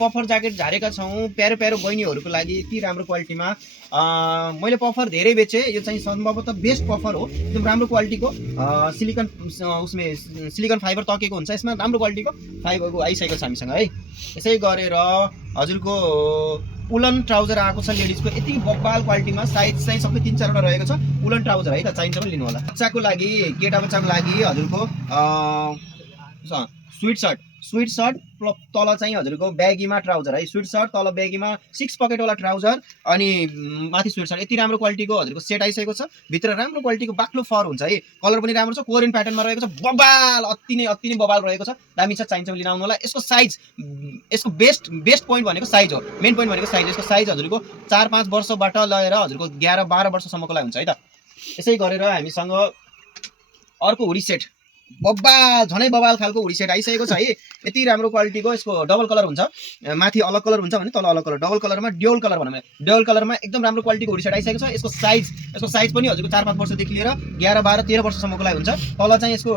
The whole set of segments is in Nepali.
पफर ज्याकेट झारेका छौँ प्यारो प्यारो बहिनीहरूको लागि यति राम्रो क्वालिटीमा। मैले पफर धेरै बेचेँ, यो चाहिँ सम्भवतः बेस्ट पफर हो, एकदम राम्रो क्वालिटीको। सिलिकन सिलिकन फाइबर तकेको हुन्छ, यसमा राम्रो क्वालिटीको फाइबरको आइसकेको छ हामीसँग है। यसै गरेर हजुरको उलन ट्राउजर आएको छ लेडिजको, यति बब्बाल क्वालिटीमा। साइज चाहिँ सबै 3-4वटा रहेको छ। उलन ट्राउजर है त, चाहिन्छ भने लिनु होला। बच्चाको लागि, केटा बच्चाको लागि हजुरको स्विट सर्ट तल चाहिँ हजुरको ब्यागीमा ट्राउजर है। स्विट सर्ट तल ब्यागीमा 6 पकेटवाला ट्राउजर अनि माथि स्विट सर्ट, यति राम्रो क्वालिटीको हजुरको सेट आइसकेको छ। भित्र राम्रो क्वालिटीको बाक्लो फर हुन्छ है। कलर पनि राम्रो छ, कोरियन प्याटर्नमा रहेको छ। बबाल अति नै बबाल रहेको छ। दामी छ, चाहिन्छ भने लिन आउनु होला। यसको साइज, यसको बेस्ट पोइन्ट भनेको साइज हो। मेन पोइन्ट भनेको साइज। यसको साइज हजुरको 4-5 वर्षबाट लिएर हजुरको 11-12 वर्षसम्मको लागि हुन्छ है त। यसै गरेर हामीसँग अर्को हुडी सेट, बब्बाल झनै बबाल खालको हुडी सेट आइसकेको छ है। यति राम्रो क्वालिटीको। यसको डबल कलर हुन्छ, माथि अलग कलर हुन्छ भने तल अलग कलर, डबल कलरमा ड्युअल कलर भनौँ, ड्युअल कलरमा एकदम राम्रो क्वालिटीको हुडी सेट आइसकेको छ। यसको साइज पनि हजुरको 4-5 वर्षदेखि लिएर 11-12-13 वर्षसम्मको लागि हुन्छ। तल चाहिँ यसको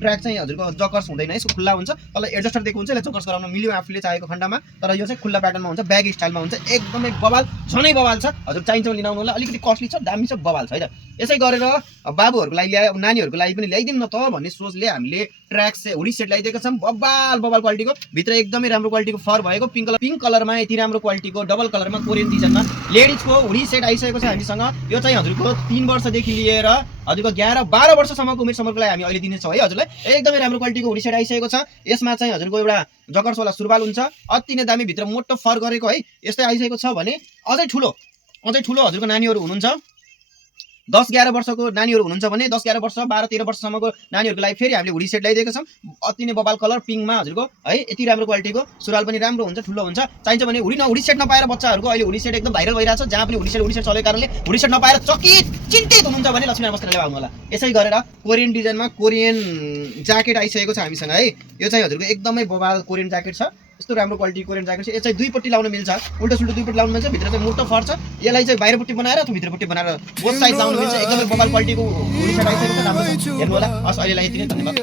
ट्र्याक चाहिँ हजुरको जकर्स हुँदैन, यसको खुल्ला हुन्छ। तल एडजस्टर दिएको हुन्छ, यसलाई जकर्स गराउन मिल्यो आफूले चाहेको खण्डमा। तर यो चाहिँ खुल्ला प्याटर्नमा हुन्छ, ब्याग स्टाइलमा हुन्छ। एकदमै बबाल, झनै बबाल छ। हजुर चाहिन्छ भने लिन आउनु होला। अलिकति कस्टली छ, दामी छ, बबाल छ है त। यसै गरेर बाबुहरूको लागि ल्यायो, नानीहरूको लागि पनि ल्याइदिउँ न त भन्ने सोचले हामीले ट्र्याक से हुडी सेट ल्याइदिएका छौँ। बबाल क्वालिटीको, भित्र एकदमै राम्रो क्वालिटीको फर भएको, पिङ्क कलरमा यति राम्रो क्वालिटीको, डबल कलरमा कोरियन डिजाइनमा लेडिजको हुडी सेट आइसकेको छ हामीसँग। यो चाहिँ हजुरको 3 वर्षदेखि लिएर हजुरको 11-12 वर्षसम्मको उमेर समूहको लागि हामी अहिले दिनेछौँ है हजुरलाई। एकदमै राम्रो क्वालिटीको हुडी सेट आइसकेको छ। यसमा चाहिँ हजुरको एउटा जकर्सवाला सुरुवाल हुन्छ, अति नै दामी, भित्र मोटो फर गरेको है। यस्तै आइसकेको छ भने अझै ठुलो हजुरको नानीहरू हुनुहुन्छ, 10-11 वर्षको नानीहरू हुनुहुन्छ भने 10-11 वर्ष 12-13 वर्षसम्मको नानीहरूको लागि फेरि हामीले हुडी सेट ल्याइदिएका छौँ। अति नै बबाल कलर पिङ्कमा हजुरको है। यति राम्रो क्वालिटीको सुरुवाल पनि राम्रो हुन्छ, ठुलो हुन्छ। चाहिन्छ भने हुडी सेट नपाएर बच्चाहरूको अहिले हुडी सेट एकदम भाइरल भइरहेको छ। जहाँ पनि हुडी सेट चलेको कारणले हुडी सेट नपाएर चिन्तित हुनुहुन्छ भने लक्ष्मी वस्त्र लिएर आउनु होला। यसै गरेर कोरियन डिजाइनमा कोरियन ज्याकेट आइसकेको छ हामीसँग है। यो चाहिँ हजुरको एकदमै बबाल कोरियन ज्याकेट छ। यस्तो राम्रो क्वालिटी कोरियन ज्याकेट छ। यो चाहिँ दुईपट्टि लाउन मिल्छ, उल्टो-सुल्टो दुईपट्टि लाउन मिल्छ। भित्र चाहिँ मोटो फर छ, यसलाई चाहिँ बाहिरपट्टि बनाएर अथवा भित्रपट्टि बनाएर बोथ साइड लाउन मिल्छ। एकदमै बबाल क्वालिटीको हुडी सेट आइसकेको छ, राम्रो छ। हेर्नु होला। हस्, अहिलेलाई यति नै, धन्यवाद।